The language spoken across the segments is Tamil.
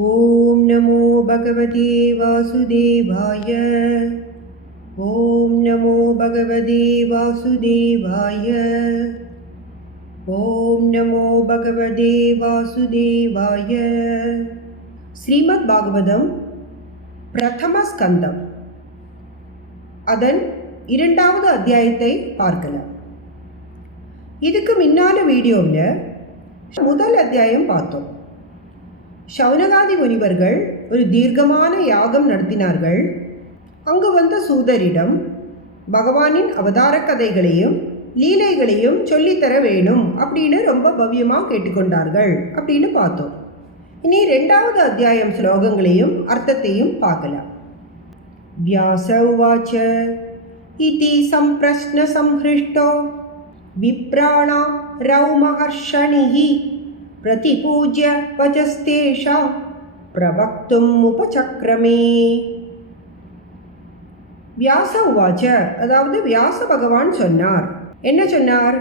ॐ नमो भगवते वासुदेवाय ॐ नमो भगवते वासुदेवाय ॐ नमो भगवते वासुदेवाय ஸ்ரீமத் பாகவதம் பிரதம ஸ்கந்தம் அதன் இரண்டாவது அத்தியாயத்தை பார்க்கலாம் இதுக்கு முன்னால வீடியோவில் முதல் அத்தியாயம் பார்த்தோம் சௌனகாதி முனிவர்கள் ஒரு தீர்க்கமான யாகம் நடத்தினார்கள். அங்கு வந்த சூதரிடம் பகவானின் அவதார கதைகளையும் லீலைகளையும் சொல்லித்தர வேணும் அப்படின்னு ரொம்ப பவ்யமாக கேட்டுக்கொண்டார்கள் அப்படின்னு பார்த்தோம். இனி ரெண்டாவது அத்தியாயம் ஸ்லோகங்களையும் அர்த்தத்தையும் பார்க்கலாம். வியாச உவாச்ச இதி சம்பிரஷ்ன சம்ஹிருஷ்டோ விப்ராணா ரௌமஹர்ஷணிः प्रतिपूज्य वचस्तेषां प्रवक्तुम् उपचक्रमे வியாச உவாச்ச அதாவது வியாச பகவான் சொன்னார் என்ன சொன்னார்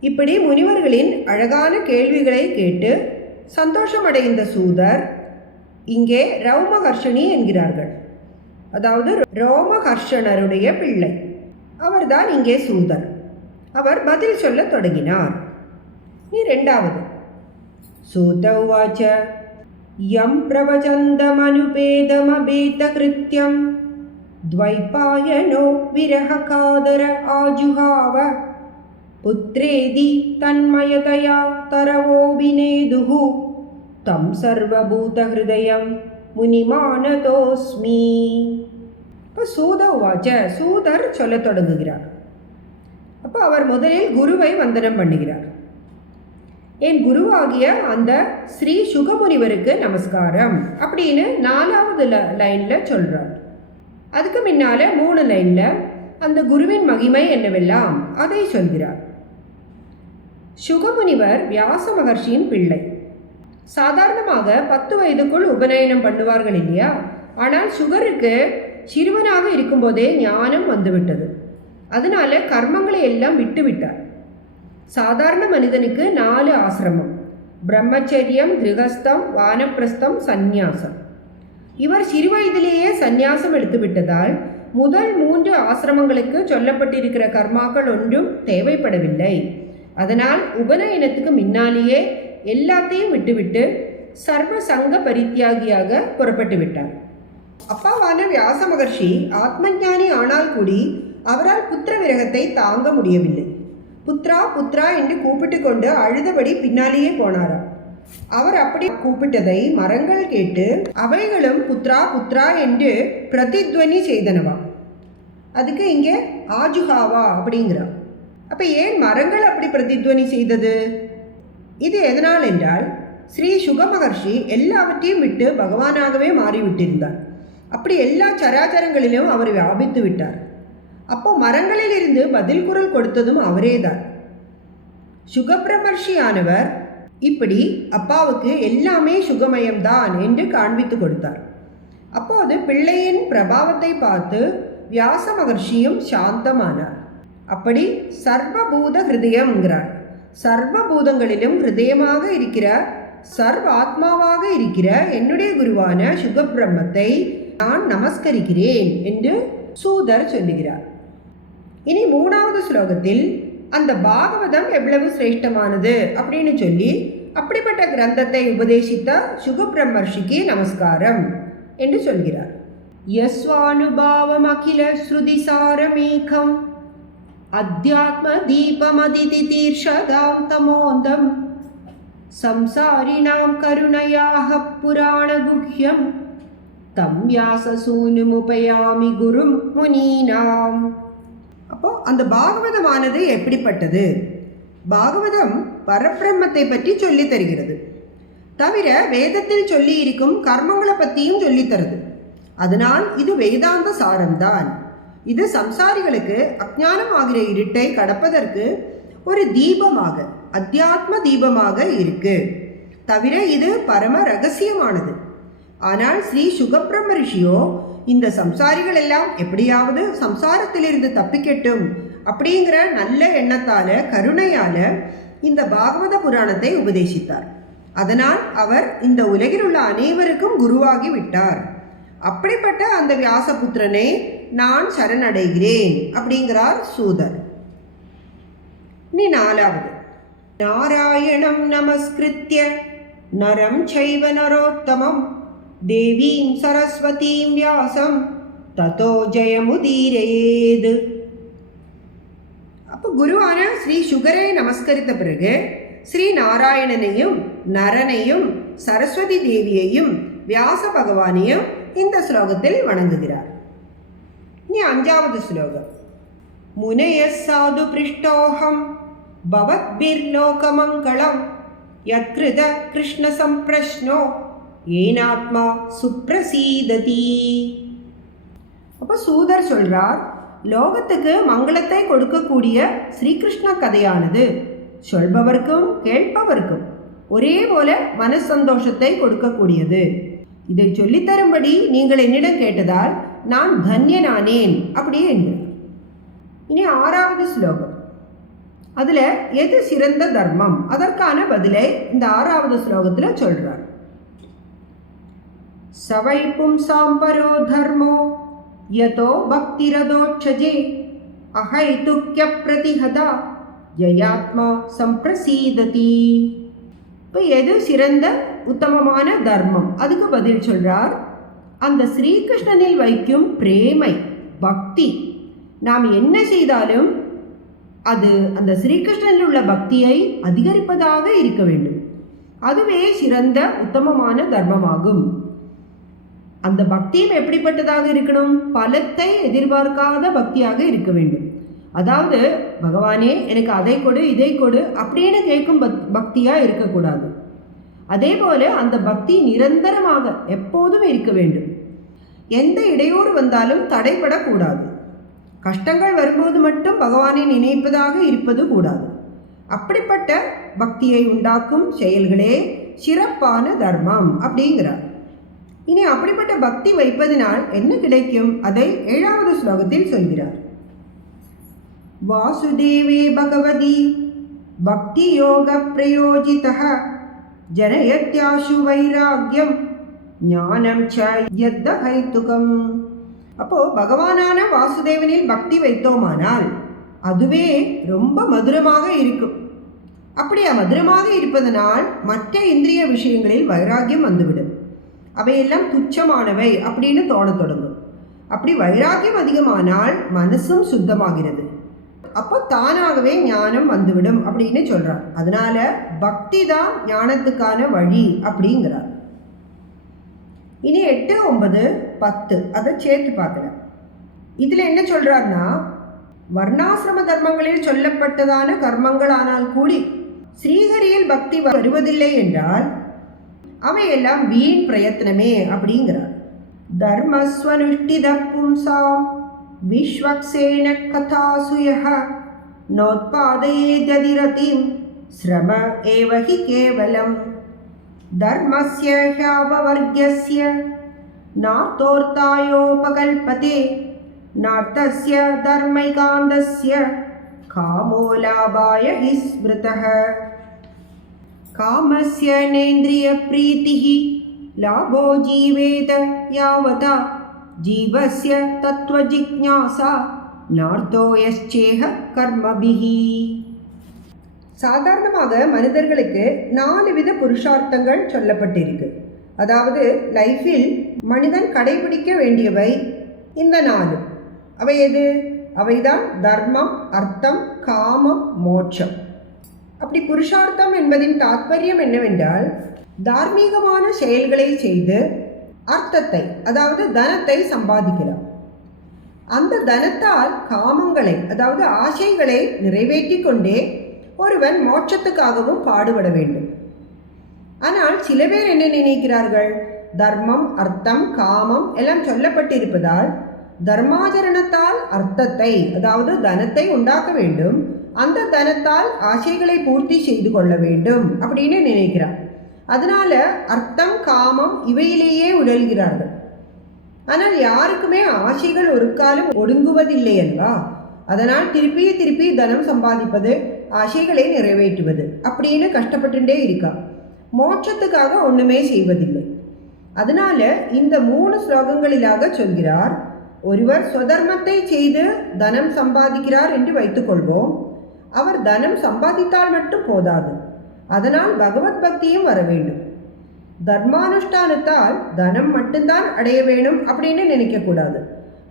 இப்படி முனிவர்களின் அழகான கேள்விகளை கேட்டு சந்தோஷமடைந்த சூதர் இங்கே ரௌமஹர்ஷணி என்கிறார்கள் அதாவது ரோமஹர்ஷணருடைய பிள்ளை அவர்தான் இங்கே சூதர் அவர் பதில் சொல்லத் தொடங்கினார் நீ ரெண்டாவது सूत उवाच यं प्रवचन्दमनुपेदमभेदकृत्यं द्वैपायनो विरहकादर आजुहाव पुत्रेदि तन्मयतया तरवोऽभिनेदुः तं सर्वभूतहृदयं முனிமானதோஸ்மி இப்போ சூத உவாச்ச சூதர் சொல்லத் தொடங்குகிறார் அப்போ அவர் முதலில் குருவை வந்தனம் பண்ணுகிறார் என் குருவாகிய அந்த ஸ்ரீ சுகமுனிவருக்கு நமஸ்காரம் அப்படின்னு நாலாவது ல லைனில் சொல்கிறார் அதுக்கு முன்னால் மூணு லைனில் அந்த குருவின் மகிமை என்னவெல்லாம் அதை சொல்கிறார். சுகமுனிவர் வியாச மகர்ஷியின் பிள்ளை. சாதாரணமாக பத்து வயதுக்குள் உபநயனம் பண்ணுவார்கள் இல்லையா? ஆனால் சுகருக்கு சிறுவனாக இருக்கும்போதே ஞானம் வந்துவிட்டது. அதனால கர்மங்களை எல்லாம் விட்டுவிட்டார். சாதாரண மனிதனுக்கு நாலு ஆசிரமம். பிரம்மச்சரியம் கிரகஸ்தம் வானப்பிரஸ்தம் சந்நியாசம். இவர் சிறுவயதிலேயே சந்நியாசம் எடுத்துவிட்டதால் முதல் மூன்று ஆசிரமங்களுக்கு சொல்லப்பட்டிருக்கிற கர்மாக்கள் ஒன்றும் தேவைப்படவில்லை. அதனால் உபநயனத்துக்கு முன்னாலேயே எல்லாத்தையும் விட்டுவிட்டு சர்வ சங்க பரித்தியாகியாக புறப்பட்டு விட்டார். அப்பாவான வியாச மகர்ஷி ஆத்மஞானி ஆனால் கூடி அவரால் புத்திர விரகத்தை தாங்க முடியவில்லை. புத்ரா புத்ரா என்று கூப்பிட்டு கொண்டு அழுதபடி பின்னாலேயே போனாராம். அவர் அப்படி கூப்பிட்டதை மரங்கள் கேட்டு அவைகளும் புத்ரா புத்ரா என்று பிரதித்வனி செய்தனவா அதுக்கு இங்கே ஆஜுஹாவா அப்படிங்கிறா அப்போ ஏன் மரங்கள் அப்படி பிரதித்வனி செய்தது? இது எதனால் என்றால் ஸ்ரீ சுக மகர்ஷி எல்லாவற்றையும் விட்டு பகவானாகவே மாறிவிட்டிருந்தார். அப்படி எல்லா சராச்சரங்களிலும் அவர் வியாபித்து விட்டார். அப்போ மரங்களிலிருந்து பதில் குரல் கொடுத்ததும் அவரேதான். சுகப்பிரமர்ஷியானவர் இப்படி அப்பாவுக்கு எல்லாமே சுகமயம்தான் என்று காண்பித்து கொடுத்தார். அப்போது பிள்ளையின் பிரபாவத்தை பார்த்து வியாச மகர்ஷியும் சாந்தமானார். அப்படி சர்வபூத ஹிருதயம்ங்கிறார். சர்வபூதங்களிலும் ஹிருதயமாக இருக்கிற சர்வ ஆத்மாவாக இருக்கிற என்னுடைய குருவான சுகப்பிரம்மத்தை நான் நமஸ்கரிக்கிறேன் என்று சூதர் சொல்லுகிறார். இனி மூணாவது ஸ்லோகத்தில் அந்த பாகவதம் எவ்வளவு சிரேஷ்டமானது அப்படின்னு சொல்லி அப்படிப்பட்ட கிரந்தத்தை உபதேசித்த சுகபிரம்மர்ஷிக்கு நமஸ்காரம் என்று சொல்கிறார். யஸ்வானுபாவம் அகில ஸ்ருதிசாரமேகம். அத்தியாத்ம தீபமதிதி தீர்ஷதாம் தமோந்தம். சம்சாரிணாம் கருணையாக புராணகுஹ்யம் தம் வியாசசூனுமுபயாமி குரும் முனீனாம் அப்போது அந்த பாகவதமானது எப்படிப்பட்டது? பாகவதம் பரபிரம்மத்தை பற்றி சொல்லி தருகிறது. தவிர வேதத்தில் சொல்லி இருக்கும் கர்மங்களை பற்றியும் சொல்லித்தருது அதனால் இது வேதாந்த சாரம்தான். இது சம்சாரிகளுக்கு அஜானம் ஆகிற இருட்டை கடப்பதற்கு ஒரு தீபமாக அத்தியாத்ம தீபமாக இருக்கு. தவிர இது பரம ரகசியமானது. ஆனால் ஸ்ரீ சுகப்பிரம ரிஷியோ இந்த சம்சாரிகள் எல்லாம் எப்படியாவது சம்சாரத்திலிருந்து தப்பிக்கட்டும் அப்படிங்கிற நல்ல எண்ணத்தால கருணையால இந்த பாகவத புராணத்தை உபதேசித்தார். அதனால் அவர் இந்த உலகில் உள்ள அனைவருக்கும் குருவாகி விட்டார். அப்படிப்பட்ட அந்த வியாசபுத்திரனை நான் சரணடைகிறேன் அப்படிங்கிறார் சூதர். நீ நாலாவது. நாராயணம் நமஸ்கிருத்ய நரம் சைவ நரோத்தமம். தேவீம் சரஸ்வதீம் வியாசம் ததோ ஜெயமுதீரேது அப்போ குருவான ஸ்ரீ சுகரை நமஸ்கரித்த பிறகு ஸ்ரீ நாராயணனையும் நரனையும் சரஸ்வதி தேவியையும் வியாச பகவானையும் இந்த ஸ்லோகத்தில் வணங்குகிறார் இனி அஞ்சாவது ஸ்லோகம் முனைய சாது பிருஷ்டோகம் பவத்பிர்லோகமங்களம் யத்கிருத கிருஷ்ண சம்பிரஷ்னோ ஏனாத்மா சுப்ரசீததி. அப்போ சூதர் சொல்றார் லோகத்துக்கு மங்களத்தை கொடுக்கக்கூடிய ஸ்ரீகிருஷ்ண கதையானது. சொல்பவர்க்கும் கேட்பவர்க்கும் ஒரே போல மனசந்தோஷத்தை கொடுக்கக்கூடியது. இதை சொல்லித்தரும்படி நீங்கள் என்னிடம் கேட்டதால் நான் தன்யனானேன் அப்படியே என்கிறார். இனி ஆறாவது ஸ்லோகம். அதில் எது சிறந்த தர்மம்? அதற்கான பதிலை இந்த ஆறாவது ஸ்லோகத்தில் சொல்கிறார் சவை वै பரோ தர்மோ யதோ भक्तिरदोक्षजे அஹைதுக்கிய ஜயாத்மா சம்பிரசீததி. இப்போ எது சிறந்த உத்தமமான தர்மம்? அதுக்கு பதில் சொல்றார் அந்த ஸ்ரீகிருஷ்ணனில் வைக்கும் பிரேமை பக்தி. நாம் என்ன செய்தாலும் அது அந்த ஸ்ரீகிருஷ்ணனில் உள்ள பக்தியை அதிகரிப்பதாக இருக்க வேண்டும். அதுவே சிறந்த உத்தமமான தர்மமாகும். அந்த பக்தியும் எப்படிப்பட்டதாக இருக்கணும்? பலத்தை எதிர்பார்க்காத பக்தியாக இருக்க வேண்டும். அதாவது பகவானே எனக்கு அதை கொடு இதை கொடு அப்படின்னு கேட்கும் பக் பக்தியாக இருக்கக்கூடாது. அதே போல அந்த பக்தி நிரந்தரமாக எப்போதும் இருக்க வேண்டும். எந்த இடையூறு வந்தாலும் தடைபடக்கூடாது. கஷ்டங்கள் வரும்போது மட்டும் பகவானை நினைப்பதாக இருப்பது கூடாது. அப்படிப்பட்ட பக்தியை உண்டாக்கும் செயல்களே சிறப்பான தர்மம் அப்படிங்கிறார். இனி அப்படிப்பட்ட பக்தி வைப்பதினால் என்ன கிடைக்கும்? அதை ஏழாவது ஸ்லோகத்தில் சொல்கிறார். வாசுதேவே பகவதி பக்தி யோக பிரயோஜித ஜனயத்யாசு வைராக்கியம் ஞானம் ச யத்தஹைத்துகம். அப்போ பகவானான வாசுதேவனில் பக்தி வைத்தோமானால் அதுவே ரொம்ப மதுரமாக இருக்கும். அப்படியா மதுரமாக இருப்பதனால் மற்ற இந்திரிய விஷயங்களில் வைராக்கியம் வந்துவிடும். அவையெல்லாம் துச்சமானவை அப்படின்னு தோணத் தொடங்கும். அப்படி வைராக்கியம் அதிகமானால் மனசும் சுத்தமாகிறது. அப்போ தானாகவே ஞானம் வந்துவிடும் அப்படின்னு சொல்கிறார் அதனால பக்தி தான் ஞானத்துக்கான வழி அப்படிங்கிறார். இனி எட்டு ஒன்பது பத்து அதை சேர்த்து பார்க்கலாம். இதில் என்ன சொல்கிறாருன்னா வர்ணாசிரம தர்மங்களில் சொல்லப்பட்டதான கர்மங்களானால் கூடி ஸ்ரீஹரியில் பக்தி வருவதில்லை என்றால் அவையெல்லாம் வீண் பிரயத்னமே அப்படிங்கிறார். தர்மஸ்வனுஷ்டித பும்சாம் விஸ்வக்சேன கதாசுய நோத்பாதையேதிரதிம் ஸ்ரம ஏவஹி கேவலம். தர்மஸ்ய ஹியாபவர்கிய நார்த்தோர்த்தாயோபகல்பதே நார்த்தஸ்ய தர்மைகாந்தஸ்ய காமோலாபாய ஹி ஸ்மிருதः कामस्य नेन्द्रियप्रीतिः लाभो जीवेत यावता जीवस्य तत्त्वजिज्ञासा नार्तो यश्चेह कर्मभिः சாதாரணமாக மனிதர்களுக்கு நாலு வித புருஷார்த்தங்கள் சொல்லப்பட்டிருக்கு அதாவது லைஃபில் மனிதன் கடைபிடிக்க வேண்டியவை இந்த நாலு அவை எது அவைதான் தர்மம் அர்த்தம் காமம் மோட்சம் அப்படி புருஷார்த்தம் என்பதின் தாத்பரியம் என்னவென்றால் தார்மீகமான செயல்களை செய்து அர்த்தத்தை அதாவது தனத்தை சம்பாதிக்கலாம் அந்த தனத்தால் காமங்களை அதாவது ஆசைகளை நிறைவேற்றி கொண்டே ஒருவன் மோட்சத்துக்காகவும் பாடுபட வேண்டும். ஆனால் சில பேர் என்ன நினைக்கிறார்கள்? தர்மம் அர்த்தம் காமம் எல்லாம் சொல்லப்பட்டிருப்பதால் தர்மாச்சரணத்தால் அர்த்தத்தை அதாவது தனத்தை உண்டாக்க வேண்டும். அந்த தனத்தால் ஆசைகளை பூர்த்தி செய்து கொள்ள வேண்டும் அப்படின்னு நினைக்கிறார். அதனால அர்த்தம் காமம் இவையிலேயே உழல்கிறார்கள் ஆனால் யாருக்குமே ஆசைகள் ஒரு காலம் ஒடுங்குவதில்லை அல்லவா? அதனால் திருப்பி திருப்பி தனம் சம்பாதிப்பது ஆசைகளை நிறைவேற்றுவது அப்படின்னு கஷ்டப்பட்டுட்டே இருக்கா. மோட்சத்துக்காக ஒண்ணுமே செய்வதில்லை. அதனால இந்த மூணு ஸ்லோகங்களிலாக சொல்கிறார் ஒருவர் சுதர்மத்தை செய்து தனம் சம்பாதிக்கிறார் என்று வைத்துக்கொள்வோம். அவர் தனம் சம்பாதித்தால் மட்டும் போதாது. அதனால் பகவத் பக்தியும் வர வேண்டும். தர்மானுஷ்டானத்தால் தனம் மட்டும்தான் அடைய வேணும் அப்படின்னு நினைக்கக்கூடாது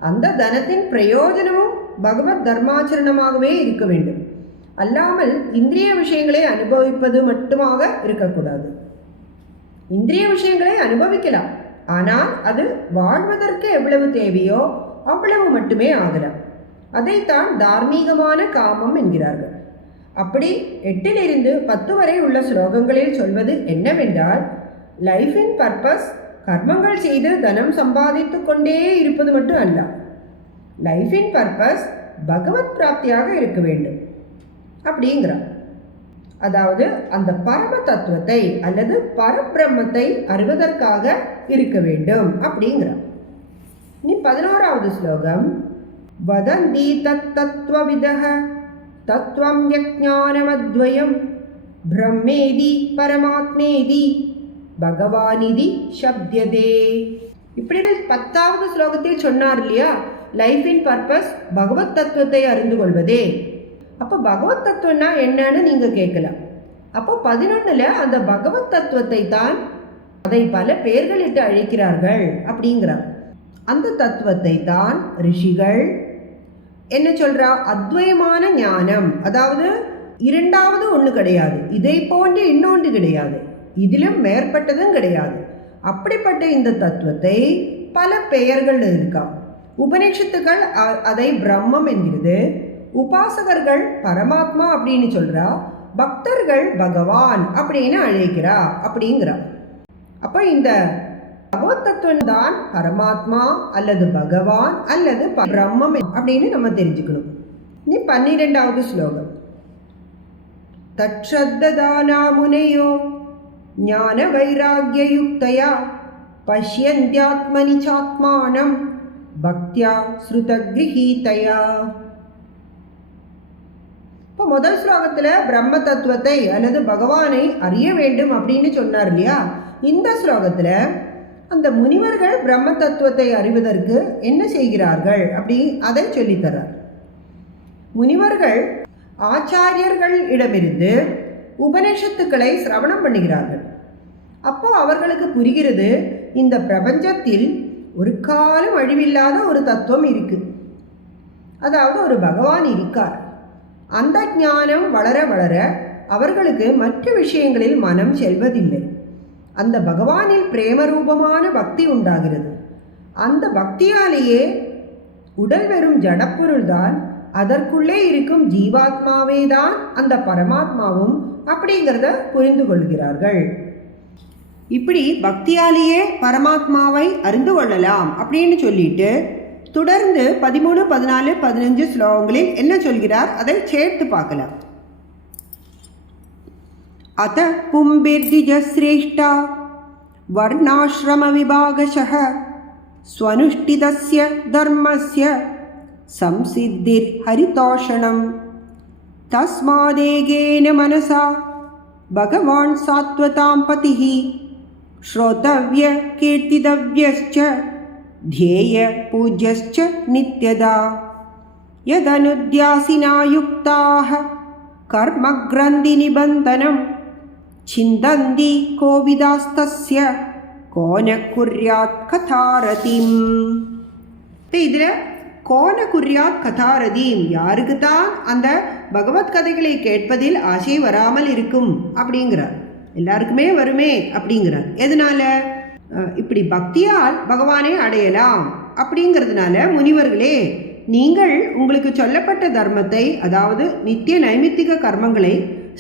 அந்த தனத்தின் பிரயோஜனமும் பகவத் தர்மாச்சரணமாகவே இருக்க வேண்டும். அல்லாமல் இந்திரிய விஷயங்களை அனுபவிப்பது மட்டுமாக இருக்கக்கூடாது இந்திரிய விஷயங்களை அனுபவிக்கலாம். ஆனால் அது வாழ்வதற்கு எவ்வளவு தேவையோ அவ்வளவு மட்டுமே ஆகலாம். அதைத்தான் தார்மீகமான காமம் என்கிறார்கள். அப்படி எட்டிலிருந்து பத்து வரை உள்ள ஸ்லோகங்களில் சொல்வது என்னவென்றால் லைஃபின் பர்பஸ் கர்மங்கள் செய்து தனம் சம்பாதித்து கொண்டே இருப்பது மட்டும் அல்ல. லைஃபின் பர்பஸ் பகவத் பிராப்தியாக இருக்க வேண்டும். அப்படிங்கிறார். அதாவது அந்த பரம தத்துவத்தை அல்லது பரபிரம்மத்தை அறிவதற்காக இருக்க வேண்டும் அப்படிங்கிறார். இனி பதினோராவது ஸ்லோகம் வதந்தி தத் தத்துவவிதः தத்துவம் யஜானமத்வயம் பிரம்மேதி பரமாத்மேதி பகவானிதி சப்தியதே இப்படி பத்தாவது ஸ்லோகத்தில் சொன்னார் இல்லையா? லைஃபின் பர்பஸ் பகவத் தத்துவத்தை அறிந்து கொள்வதே. அப்போ பகவத் தத்துவம்னா என்னன்னு நீங்கள் கேட்கலாம். அப்போ பதினொன்றில் அந்த பகவத் தத்துவத்தை தான் அதை பல பேர்களிட்டு அழைக்கிறார்கள் அப்படிங்கிறார். அந்த தத்துவத்தை தான் ரிஷிகள் என்ன சொல்கிறா அத்வயமான ஞானம். அதாவது இரண்டாவது ஒன்று கிடையாது. இதை போன்று இன்னொன்று கிடையாது. இதிலும் மேற்பட்டதும் கிடையாது. அப்படிப்பட்ட இந்த தத்துவத்தை பல பெயர்கள் இருக்கா உபநிஷத்துக்கள் அதை பிரம்மம் என்கிறது. உபாசகர்கள் பரமாத்மா அப்படின்னு சொல்றா. பக்தர்கள் பகவான் அப்படின்னு அழைக்கிறா அப்படிங்கிறா. அப்போ இந்த பகவத் தத்துவம் தான் பரமாத்மா அல்லது பகவான் அல்லது ப- பிரம்மம் அப்படின்னு நம்ம தெரிஞ்சுக்கணும். இனி பன்னிரெண்டாவது ஸ்லோகம். தட்சத்ததானா முனையோ ஞான வைராகியயுக்தயா பஷ்யந்தியாத்மனி சாத்மானம் பக்தியா ஸ்ருதகிரகீதயா இப்போ முதல் ஸ்லோகத்தில் பிரம்ம தத்துவத்தை அல்லது பகவானை அறிய வேண்டும் அப்படின்னு சொன்னார் இல்லையா? இந்த ஸ்லோகத்தில் அந்த முனிவர்கள் பிரம்ம தத்துவத்தை அறிவதற்கு என்ன செய்கிறார்கள் அப்படி அதை சொல்லித்தரார் முனிவர்கள் ஆச்சாரியர்கள் இடமிருந்து உபனிஷத்துக்களை சிரவணம் பண்ணுகிறார்கள். அப்போ அவர்களுக்கு புரிகிறது இந்த பிரபஞ்சத்தில் ஒரு காலம் அழிவில்லாத ஒரு தத்துவம் இருக்கு. அதாவது ஒரு பகவான் இருக்கார். அந்த ஞானம் வளர வளர அவர்களுக்கு மற்ற விஷயங்களில் மனம் செல்வதில்லை. அந்த பகவானில் பிரேமரூபமான பக்தி உண்டாகிறது. அந்த பக்தியாலேயே உடல் வெறும் ஜடப்பொருள்தான் அதற்குள்ளே இருக்கும் ஜீவாத்மாவே தான் அந்த பரமாத்மாவும் அப்படிங்கிறத புரிந்து கொள்கிறார்கள். இப்படி பக்தியாலேயே பரமாத்மாவை அறிந்து கொள்ளலாம் அப்படின்னு சொல்லிட்டு தொடர்ந்து பதிமூணு பதினாலு பதினஞ்சு ஸ்லோகங்களில் என்ன சொல்கிறார்? அதை சேர்த்து பார்க்கலாம். अतः पुम्बेर्द्विजश्रेष्ठा वर्णाश्रमविभागशः स्वनुष्ठितस्य धर्मस्य संसिद्धिर्हरितोषणं तस्मादेकेन मनसा भगवान् सात्वतां पतिः श्रोतव्यकीर्तितव्यश्च ध्येयपूज्यश्च नित्यदा यदनुद्यासिना युक्ताः कर्मग्रन्थिनिबन्धनम् छिन्दन्ति கோவிதாஸ்தஸ்ய கோன குர்யாத் கதாரதிம் இப்போ இதில் கோன குர்யாத் கதாரதீம் யாருக்கு தான் அந்த பகவத் கதைகளை கேட்பதில் ஆசை வராமல் இருக்கும் அப்படிங்கிறார் எல்லாருக்குமே வருமே அப்படிங்கிறார் எதனால அஹ், இப்படி பக்தியால் பகவானை அடையலாம் அப்படிங்கிறதுனால முனிவர்களே நீங்கள் உங்களுக்கு சொல்லப்பட்ட தர்மத்தை அதாவது நித்திய நைமித்திக கர்மங்களை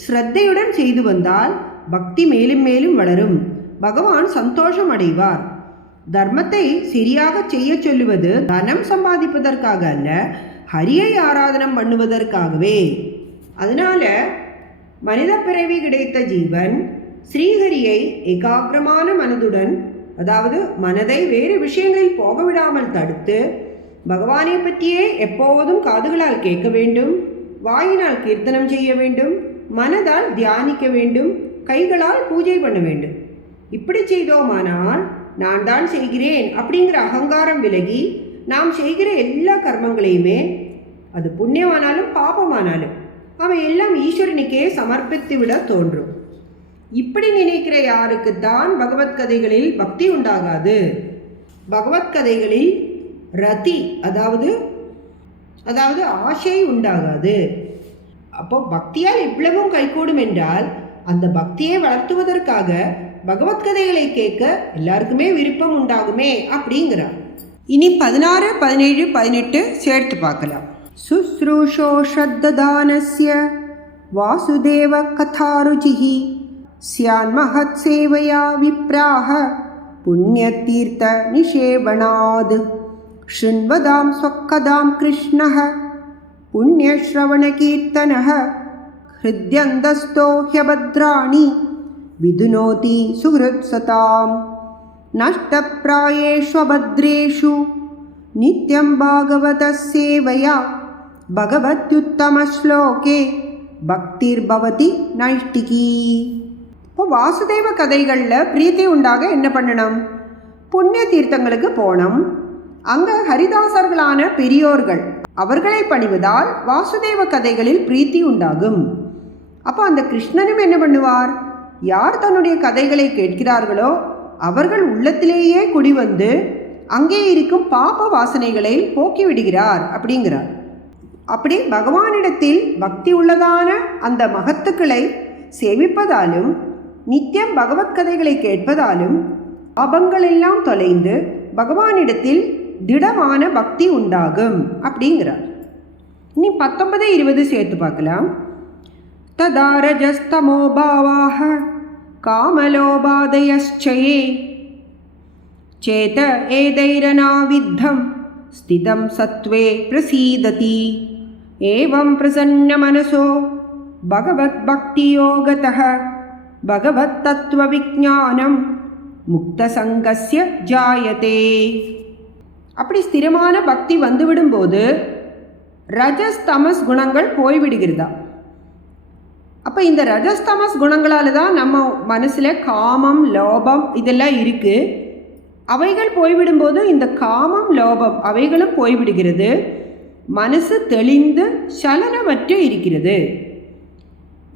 ஸ்ரத்தையுடன் செய்து வந்தால் பக்தி மேலும் மேலும் வளரும். பகவான் சந்தோஷம் அடைவார் தர்மத்தை சரியாக செய்ய சொல்லுவது தனம் சம்பாதிப்பதற்காக அல்ல ஹரியை ஆராதனம் பண்ணுவதற்காகவே. அதனால மனித பிறவி கிடைத்த ஜீவன் ஸ்ரீஹரியை ஏகாக்கிரமான மனதுடன் அதாவது மனதை வேறு விஷயங்களில் போக விடாமல் தடுத்து பகவானை பற்றியே எப்போதும் காதுகளால் கேட்க வேண்டும் வாயினால் கீர்த்தனம் செய்ய வேண்டும் மனதால் தியானிக்க வேண்டும் கைகளால் பூஜை பண்ண வேண்டும். இப்படி செய்தோமானால் நான் தான் செய்கிறேன் அப்படிங்கிற அகங்காரம் விலகி நாம் செய்கிற எல்லா கர்மங்களையுமே அது புண்ணியமானாலும் பாபமானாலும் அவை எல்லாம் ஈஸ்வரனுக்கே சமர்ப்பித்து விட தோன்றும். இப்படி நினைக்கிற யாருக்கு தான் பகவத்கதைகளில் பக்தி உண்டாகாது. பகவத்கதைகளில் ரதி அதாவது அதாவது ஆசை உண்டாகாது. அப்போ பக்தியால் இவ்வளவும் கைகூடும் என்றால் அந்த பக்தியை வளர்த்துவதற்காக பகவத்கதைகளை கேட்க எல்லாருக்குமே விருப்பம் உண்டாகுமே அப்படிங்கிறார் இனி பதினாறு பதினேழு பதினெட்டு சேர்த்து பார்க்கலாம் சுஸ்ரூஷோ ஸ்ரத்ததானஸ்ய வாசுதேவ கதாருச்சிः ஸ்யான்மஹத் சேவையா விப்ராஹ புண்ணியதீர்த்த நிஷேவணாத் शृण्वदां स्वक्कदां कृष्णः पुण्यश्रवणकीर्तनः हृद्यन्तस्थो ह्यभद्राणि विधुनोति सुहृत्सतां नष्टप्रायेष्वभद्रेषु नित्यं भागवतः सेवया भगवत्युत्तमश्लोके பக்திர்பவதி நைஷ்டிகி இப்போ வாசுதேவ கதைகளில் பிரீத்தி உண்டாக என்ன பண்ணணும் புண்ணிய தீர்த்தங்களுக்கு போனோம் அங்கே ஹரிதாசர்களான பெரியோர்கள் அவர்களை பணிவதால் வாசுதேவ கதைகளில் பிரீத்தி உண்டாகும் அப்போ அந்த கிருஷ்ணனும் என்ன பண்ணுவார்? யார் தன்னுடைய கதைகளை கேட்கிறார்களோ அவர்கள் உள்ளத்திலேயே குடிவந்து அங்கே இருக்கும் பாப வாசனைகளை போக்கிவிடுகிறார் அப்படிங்கிறார். அப்படி பகவானிடத்தில் பக்தி உள்ளதான அந்த மகத்துக்களை சேமிப்பதாலும் நித்தியம் பகவத்கதைகளை கேட்பதாலும் பாபங்களெல்லாம் தொலைந்து பகவானிடத்தில் திடமான பக்தி உண்டாகும் அப்படிங்கிறார். இனி பத்தொன்பது இருபது சேர்த்து பார்க்கலாம். ததா ரஜஸ்தமோ பாவாக காமலோபாதயச்சயே சேத ஏதைரனாவித்தம் ஸ்திதம் சத்வே பிரசீததி ஏவம் பிரசன்னமனசோ பகவத்பக்தியோகதः பகவத்தத்துவவிஜானம் முக்தசங்கஸ்ய ஜாயதே அப்படி ஸ்திரமான பக்தி வந்துவிடும்போது ரஜஸ் தமஸ் குணங்கள் போய்விடுகிறதா அப்போ இந்த ரஜஸ்தமஸ் குணங்களால் தான் நம்ம மனசில் காமம் லோபம் இதெல்லாம் இருக்குது அவைகள் போய்விடும்போது இந்த காமம் லோபம் அவைகளும் போய்விடுகிறது. மனசு தெளிந்து சலனமற்று இருக்கிறது.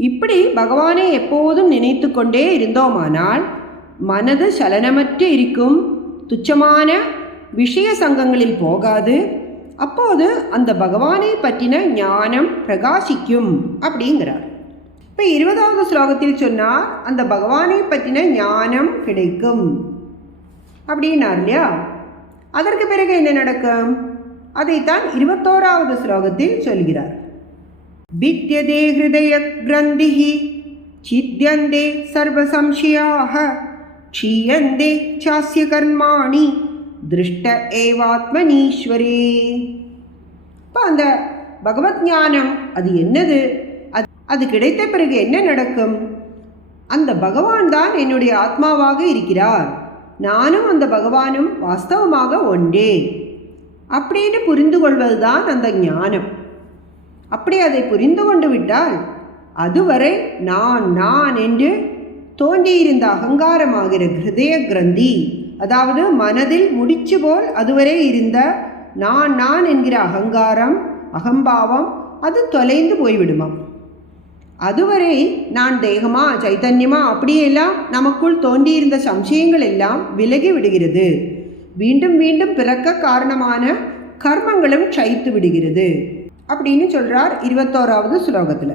இப்படி பகவானை எப்போதும் நினைத்து கொண்டே இருந்தோமானால் மனது சலனமற்று இருக்கும். துச்சமான விஷய சங்கங்களில் போகாது. அப்போது அந்த பகவானை பற்றின ஞானம் பிரகாசிக்கும் அப்படிங்கிறார். இப்போ இருபதாவது ஸ்லோகத்தில் சொன்னால் அந்த பகவானை பற்றின ஞானம் கிடைக்கும். அப்படின்னார் இல்லையா? அதற்கு பிறகு என்ன நடக்கும்? அதைத்தான் இருபத்தோராவது ஸ்லோகத்தில் சொல்கிறார். வித்தியதே ஹிருதய கிரந்திஹி சித்தியந்தே சர்வசம்சயாக க்ஷீயந்தே சாஸ்ய கர்மாணி திருஷ்ட ஏவாத்மனீஸ்வரே. இப்போ அந்த பகவத் ஞானம் அது என்னது? அது கிடைத்த பிறகு என்ன நடக்கும்? அந்த பகவான் தான் என்னுடைய ஆத்மாவாக இருக்கிறார். நானும் அந்த பகவானும் வாஸ்தவமாக ஒன்றே. அப்படின்னு புரிந்து கொள்வதுதான் அந்த ஞானம். அப்படி அதை புரிந்து கொண்டு விட்டால் அதுவரை நான் நான் என்று தோன்றியிருந்த அகங்காரமாகிற ஹிருதய கிரந்தி அதாவது மனதில் முடிச்சு போல் அதுவரை இருந்த நான் நான் என்கிற அகங்காரம் அகம்பாவம் அது தொலைந்து போய்விடுமாம். அதுவரை நான் தேகமா சைத்தன்யமா அப்படியெல்லாம் நமக்குள் தோன்றியிருந்த சம்சயங்கள் எல்லாம் விலகி விடுகிறது. மீண்டும் மீண்டும் பிறக்க காரணமான கர்மங்களும் க்ஷயித்து விடுகிறது. அப்படின்னு சொல்கிறார் இருபத்தோராவது ஸ்லோகத்தில்.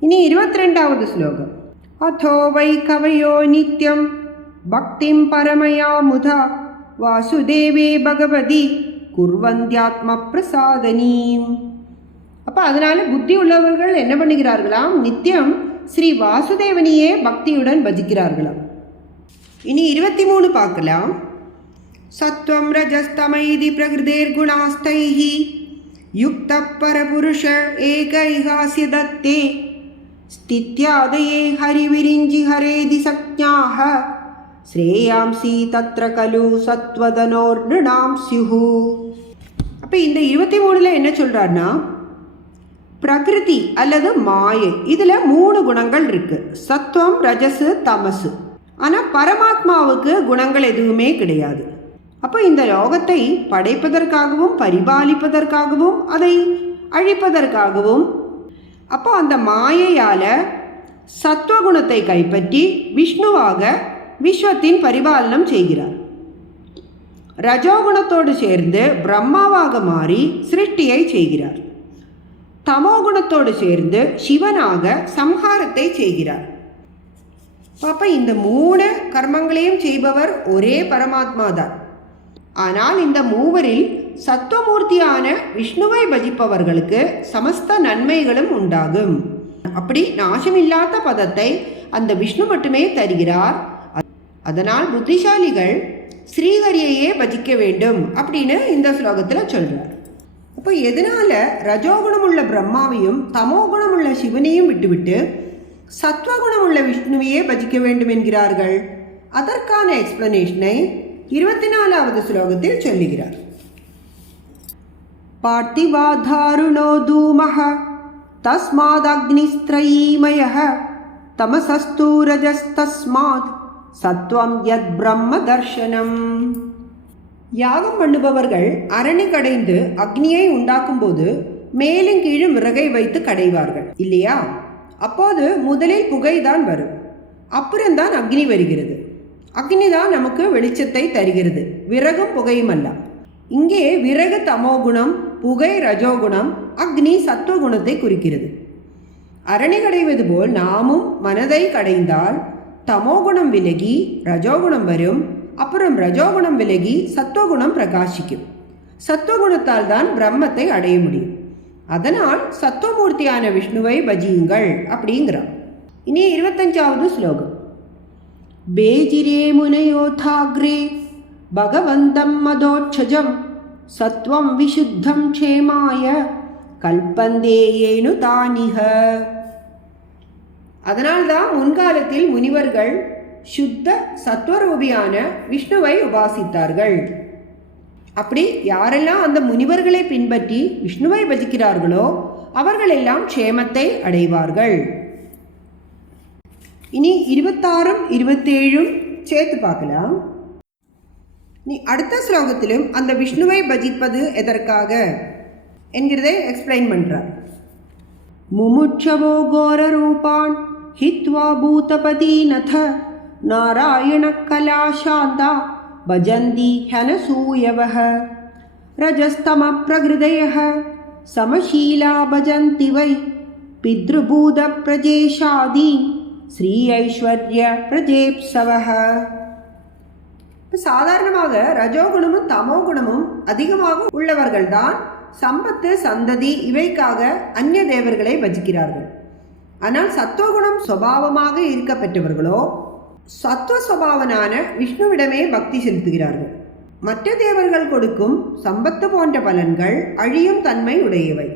இனி இருபத்தி ரெண்டாவது ஸ்லோகம். அதோ வை கவையோ நித்யம் பக்திம் பரமயா முதா வாசுதேவே பகவதி குர்வந்தியாத்ம பிரசாதனீம் அப்போ அதனால் புத்தி உள்ளவர்கள் என்ன பண்ணுகிறார்களாம்? நித்தியம் ஸ்ரீ வாசுதேவனையே பக்தியுடன் பஜிக்கிறார்களாம். இனி இருபத்தி மூணு பார்க்கலாம். சத்வம் ரஜஸ்தமைதி பிரகிருதேர் குணாஸ்தைஹி யுக்த பரபுருஷ ஏகைகாசிய தத்தே ஸ்தித்யாதயே ஹரிவிரிஞ்சி ஹரேதி சக்ஞாக ஸ்ரேயாம்சி தத்ர கலு சத்வதனோர் நிடாம் சியூ அப்போ இந்த இருபத்தி மூணில் என்ன சொல்கிறாருன்னா பிரகிருதி அல்லது மாயை. இதில் மூணு குணங்கள் இருக்கு. சத்துவம் ரஜசு தமசு. ஆனால் பரமாத்மாவுக்கு குணங்கள் எதுவுமே கிடையாது. அப்போ இந்த லோகத்தை படைப்பதற்காகவும் பரிபாலிப்பதற்காகவும் அதை அழிப்பதற்காகவும் அப்போ அந்த மாயையால் சத்துவகுணத்தை கைப்பற்றி விஷ்ணுவாக விஸ்வத்தின் பரிபாலனம் செய்கிறார். ரஜோகுணத்தோடு சேர்ந்து பிரம்மாவாக மாறி சிருஷ்டியை செய்கிறார். தமோகுணத்தோடு சேர்ந்து சிவனாக சம்ஹாரத்தை செய்கிறார். அப்ப இந்த மூணு கர்மங்களையும் செய்பவர் ஒரே பரமாத்மா தான். ஆனால் இந்த மூவரில் சத்துவமூர்த்தியான விஷ்ணுவை பஜிப்பவர்களுக்கு சமஸ்த நன்மைகளும் உண்டாகும். அப்படி நாசமில்லாத பதத்தை அந்த விஷ்ணு மட்டுமே தருகிறார். அதனால் புத்திசாலிகள் ஸ்ரீஹரியையே பஜிக்க வேண்டும் அப்படின்னு இந்த ஸ்லோகத்தில் சொல்கிறார் அப்போ எதனால ரஜோகுணம் உள்ள பிரம்மாவையும் தமோகுணம் உள்ள சிவனையும் விட்டுவிட்டு சத்வகுணம் உள்ள விஷ்ணுவையே பஜிக்க வேண்டும் என்கிறார்கள் அதற்கான எக்ஸ்பிளனேஷனை இருபத்தி நாலாவது ஸ்லோகத்தில் சொல்லுகிறார் பார்த்திவாதாருணோ தூமः तस्मादग्निस्त्रयीमयः तमसस्तु रजस्तस्मात् சத்வம் யத் பிரம்ம தர்ஷனம் யாகம் பண்ணுபவர்கள் அரணி கடைந்து அக்னியை உண்டாக்கும்போது மேலும் கீழும் விறகை வைத்து கடைவார்கள். இல்லையா? அப்போது முதலில் புகைதான் வரும். அப்புறம்தான் அக்னி வருகிறது. அக்னி தான் நமக்கு வெளிச்சத்தை தருகிறது. விறகும் புகையும் அல்ல இங்கே விறகு தமோகுணம் புகை ரஜோகுணம் அக்னி சத்துவகுணத்தை குறிக்கிறது. அரணி கடைவது போல் நாமும் மனதை கடைந்தால் தமோகுணம் விலகி ரஜோகுணம் வரும். அப்புறம் ரஜோகுணம் விலகி சத்துவகுணம் பிரகாசிக்கும். சத்துவகுணத்தால் தான் பிரம்மத்தை அடைய முடியும். அதனால் சத்துவமூர்த்தியான விஷ்ணுவை பஜியுங்கள் அப்படிங்கிறார் இனி இருபத்தஞ்சாவது ஸ்லோகம். பேஜிரே முனையோதாகிரே பகவந்தம் மதோட்சஜம் சத்வம் விசுத்தம் க்ஷேமாய கல்பந்தே ஏனு தானிக. அதனால்தான் முன்காலத்தில் முனிவர்கள் சுத்த சத்வரூபியான விஷ்ணுவை உபாசித்தார்கள். அப்படி யாரெல்லாம் அந்த முனிவர்களை பின்பற்றி விஷ்ணுவை பஜிக்கிறார்களோ அவர்களெல்லாம் க்ஷேமத்தை அடைவார்கள். இனி இருபத்தாறும் இருபத்தேழும் சேர்த்து பார்க்கலாம். நீ அடுத்த ஸ்லோகத்திலும் அந்த விஷ்ணுவை பஜிப்பது எதற்காக என்கிறதை எக்ஸ்பிளைன் பண்ணுறார் முமுட்சவோ கோர ரூபான் ஹித்வா பூதபதி நத கலாசாந்தா பஜந்தி ஹனசூயவः ரஜஸ்தம பிரகிருதயः சமசீலா பஜந்தி வை பித்ருபூத பிரஜேஷாதி ஸ்ரீ ஐஸ்வர்ய பிரஜேப்சவக இப்போ சாதாரணமாக ரஜோகுணமும் தமோ குணமும் அதிகமாக உள்ளவர்கள்தான் சம்பத்து சந்ததி இவைக்காக அந்நிய தேவர்களை பஜிக்கிறார்கள். ஆனால் சத்துவகுணம் சுபாவமாக இருக்க சத்வஸ்வபாவனான சத்துவ விஷ்ணுவிடமே பக்தி செலுத்துகிறார்கள். மற்ற தேவர்கள் கொடுக்கும் சம்பத்து போன்ற பலன்கள் அழியும் தன்மை உடையவை.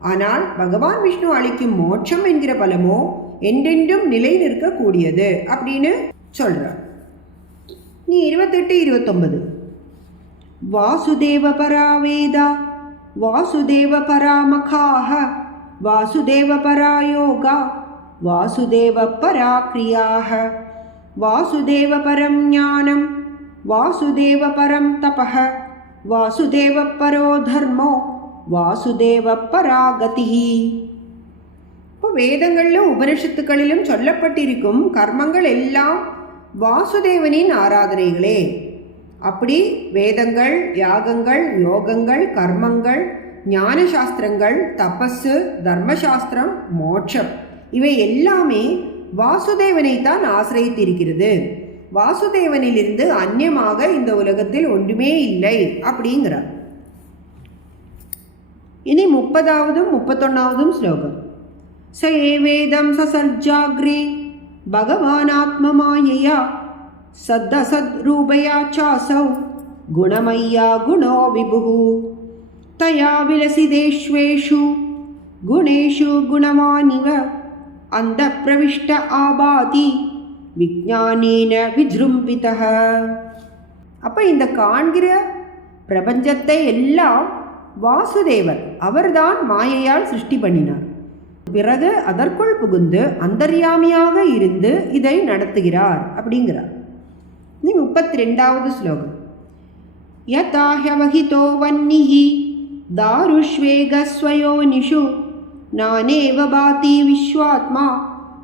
ஆனால் பகவான் விஷ்ணு அளிக்கும் மோட்சம் என்கிற பலமோ என்றென்றும் நிலை நிற்கக்கூடியது அப்படின்னு சொல்கிறார் நீ இருபத்தெட்டு இருபத்தொன்பது. வாசுதேவ பராவேதா வாசுதேவ பராமகாக வாசுதேவ பராயோகா வாசுதேவ பராக்ரியாக வாசுதேவ பரம் ஞானம். வாசுதேவ பரம் தபः வாசுதேவ பரோ தர்மோ. வாசுதேவ பராகதிஹி இப்போ வேதங்களிலும் உபனிஷத்துக்களிலும் சொல்லப்பட்டிருக்கும் கர்மங்கள் எல்லாம் வாசுதேவனின் ஆராதனைகளே. அப்படி வேதங்கள் யாகங்கள் யோகங்கள் கர்மங்கள் ஞான சாஸ்திரங்கள் தபஸு தர்மசாஸ்திரம் மோட்சம் இவை எல்லாமே வாசுதேவனை தான் ஆசிரியத்திருக்கிறது. வாசுதேவனிலிருந்து அந்நியமாக இந்த உலகத்தில் ஒன்றுமே இல்லை அப்படிங்கிறார். இனி முப்பதாவதும் முப்பத்தொன்னாவதும் ஸ்லோகம். ச ஏவேதம் சசர்ஜாக்ரே பகவானாத்மமாயையா சத்தசத் ரூபயா சாசௌ குணமையா குணோ விபு தயா விலசிதேஷ்வேஷு குணேஷு குணமானிவ. अन्धप्रविष्ट आबाति விஜானேன விஜృంபிதः அப்போ இந்த காண்கிற பிரபஞ்சத்தை எல்லாம் வாசுதேவர் அவர்தான் மாயையால் சிருஷ்டி பண்ணினார் பிறகு அதற்குள் புகுந்து அந்தர்யாமியாக இருந்து இதை நடத்துகிறார் அப்படிங்கிறார் இனி முப்பத்தி ரெண்டாவது ஸ்லோகம் யதாஹ்யவஹிதோ வன்னிஹி தாருஷ்வேகஸ்வயோனிஷு நானேவ பாதி விஸ்வாத்மா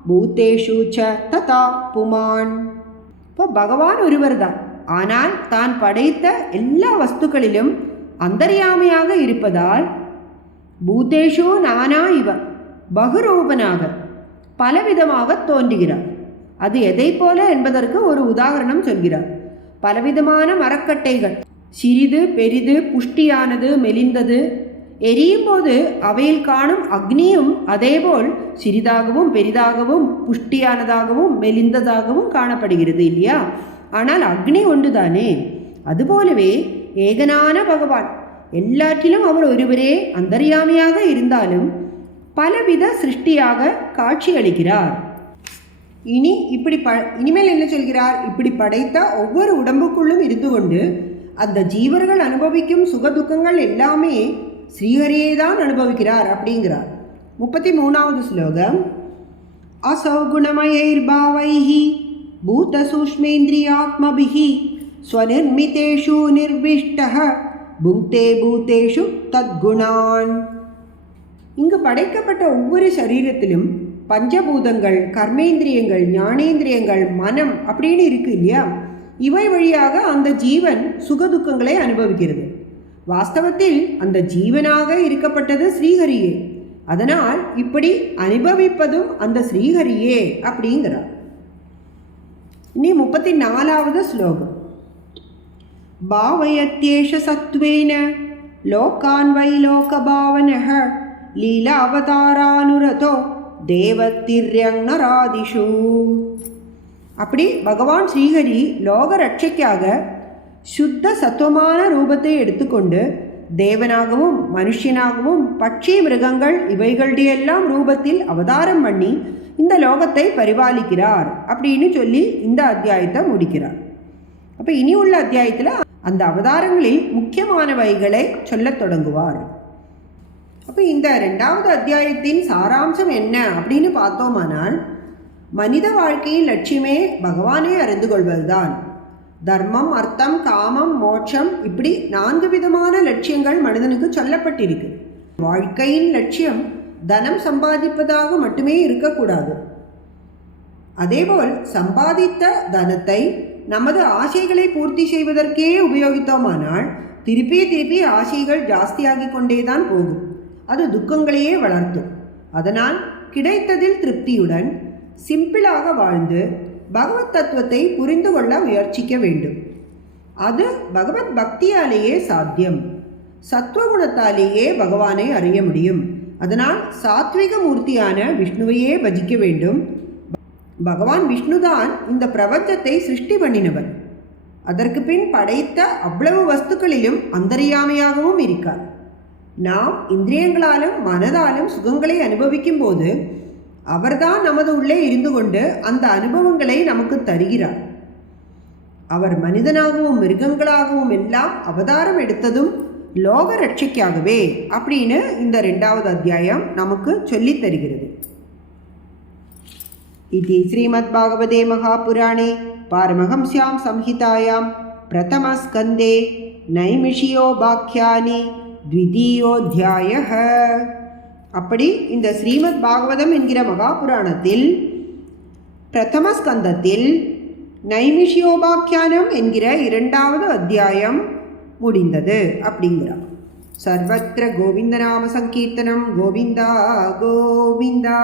பூத்தேஷு ச ததா புமான் இப்போ பகவான் ஒருவர் தான் ஆனால் தான் படைத்த எல்லா வஸ்துக்களிலும் அந்தர்யாமையாக இருப்பதால் பூத்தேஷோ நானா இவ பகுரூபனாக பலவிதமாக தோன்றுகிறார் அது எதை போல என்பதற்கு ஒரு உதாரணம் சொல்கிறார் பலவிதமான மரக்கட்டைகள் சிறிது பெரிது புஷ்டியானது மெலிந்தது எரியும் போது அவையில் காணும் அக்னியும் அதேபோல் சிறிதாகவும் பெரிதாகவும் புஷ்டியானதாகவும் மெலிந்ததாகவும் காணப்படுகிறது இல்லையா? ஆனால் அக்னி ஒன்றுதானே? அதுபோலவே ஏகனான பகவான். எல்லாற்றிலும் அவர் ஒருவரே அந்தர்யாமியாக இருந்தாலும் பலவித சிருஷ்டியாக காட்சியளிக்கிறார். இனி இப்படி ப இனிமேல் என்ன சொல்கிறார்? இப்படி படைத்த ஒவ்வொரு உடம்புக்குள்ளும் இருந்து கொண்டு அந்த ஜீவர்கள் அனுபவிக்கும் சுக துக்கங்கள் எல்லாமே ஸ்ரீஹரியே தான் அனுபவிக்கிறார் அப்படிங்கிறார் முப்பத்தி மூணாவது ஸ்லோகம் असौगुणमयैर्भावैः भूतसूक्ष्मेन्द्रियात्मभिः स्वनिर्मितेषु निर्विष्टः புங்க்தே பூத்தேஷு தத்குணான் இங்கு படைக்கப்பட்ட ஒவ்வொரு சரீரத்திலும் பஞ்சபூதங்கள் கர்மேந்திரியங்கள் ஞானேந்திரியங்கள் மனம் அப்படின்னு இருக்கு இல்லையா இவை வழியாக அந்த ஜீவன் சுகதுக்கங்களை அனுபவிக்கிறது வாஸ்தவத்தில் அந்த ஜீவனாக இருக்கப்பட்டது ஸ்ரீஹரியே. அதனால் இப்படி அனுபவிப்பதும் அந்த ஸ்ரீஹரியே அப்படிங்கிறார். இனி முப்பத்தி நாலாவது ஸ்லோகம். பாவயத்தேஷ சத்வேன லோகான் வை லோகபாவனः லீலாவதாரானுரதோ தேவத்திரியங்னராதிஷு. அப்படி பகவான் ஸ்ரீஹரி லோக ரட்சைக்காக சுத்த சத்துவமான ரூபத்தை எடுத்துக்கொண்டு தேவனாகவும் மனுஷனாகவும் பட்சி மிருகங்கள் இவைகளுடையெல்லாம் ரூபத்தில் அவதாரம் பண்ணி இந்த லோகத்தை பரிபாலிக்கிறார் அப்படின்னு சொல்லி இந்த அத்தியாயத்தை முடிக்கிறார். அப்போ இனி உள்ள அத்தியாயத்தில் அந்த அவதாரங்களில் முக்கியமானவைகளை சொல்லத் தொடங்குவார். அப்போ இந்த ரெண்டாவது அத்தியாயத்தின் சாராம்சம் என்ன அப்படின்னு பார்த்தோமானால் மனித வாழ்க்கையின் லட்சியமே பகவானே அறிந்து கொள்வதுதான். தர்மம் அர்த்தம் காமம் மோட்சம் இப்படி நான்கு விதமான லட்சியங்கள் மனிதனுக்கு சொல்லப்பட்டிருக்கு வாழ்க்கையின் லட்சியம் தனம் சம்பாதிப்பதாக மட்டுமே இருக்கக்கூடாது. அதேபோல் சம்பாதித்த தனத்தை நமது ஆசைகளை பூர்த்தி செய்வதற்கே உபயோகித்தோமானால் திருப்பி திருப்பி ஆசைகள் ஜாஸ்தியாகிக் கொண்டேதான் போகும். அது துக்கங்களையே வளர்த்தும். அதனால் கிடைத்ததில் திருப்தியுடன் சிம்பிளாக வாழ்ந்து பகவத் தத்துவத்தை புரிந்து கொள்ள முயற்சிக்க வேண்டும். அது பகவத் பக்தியாலேயே சாத்தியம். சத்துவகுணத்தாலேயே பகவானை அறிய முடியும். அதனால் சாத்விக மூர்த்தியான விஷ்ணுவையே பஜிக்க வேண்டும். பகவான் விஷ்ணுதான் இந்த பிரபஞ்சத்தை சிருஷ்டி பண்ணினவர். அதற்கு பின் படைத்த அவ்வளவு வஸ்துக்களிலும் அந்தரியாமையாகவும் இருக்கார். நாம் இந்திரியங்களாலும் மனதாலும் சுகங்களை அனுபவிக்கும் போது அவர்தான் நமது உள்ளே இருந்து கொண்டு அந்த அனுபவங்களை நமக்கு தருகிறார் அவர் மனிதனாகவும் மிருகங்களாகவும் எல்லாம் அவதாரம் எடுத்ததும் லோக ரட்சிக்காகவே அப்படின்னு இந்த ரெண்டாவது அத்தியாயம் நமக்கு சொல்லித் தருகிறது इति श्रीमद्भागवते महापुराणे पारमहंस्यां संहितायां प्रथमस्कन्दे நைமிஷியோபாக்கியானி த்விதீயோத்தியாயः அப்படி இந்த ஸ்ரீமத் பாகவதம் என்கிற மகாபுராணத்தில் பிரதம ஸ்கந்தத்தில் நைமிஷியோபாக்கியானம் என்கிற இரண்டாவது அத்தியாயம் முடிந்தது அப்படிங்கிறார். சர்வத்திர கோவிந்தநாம சங்கீர்த்தனம் கோவிந்தா கோவிந்தா.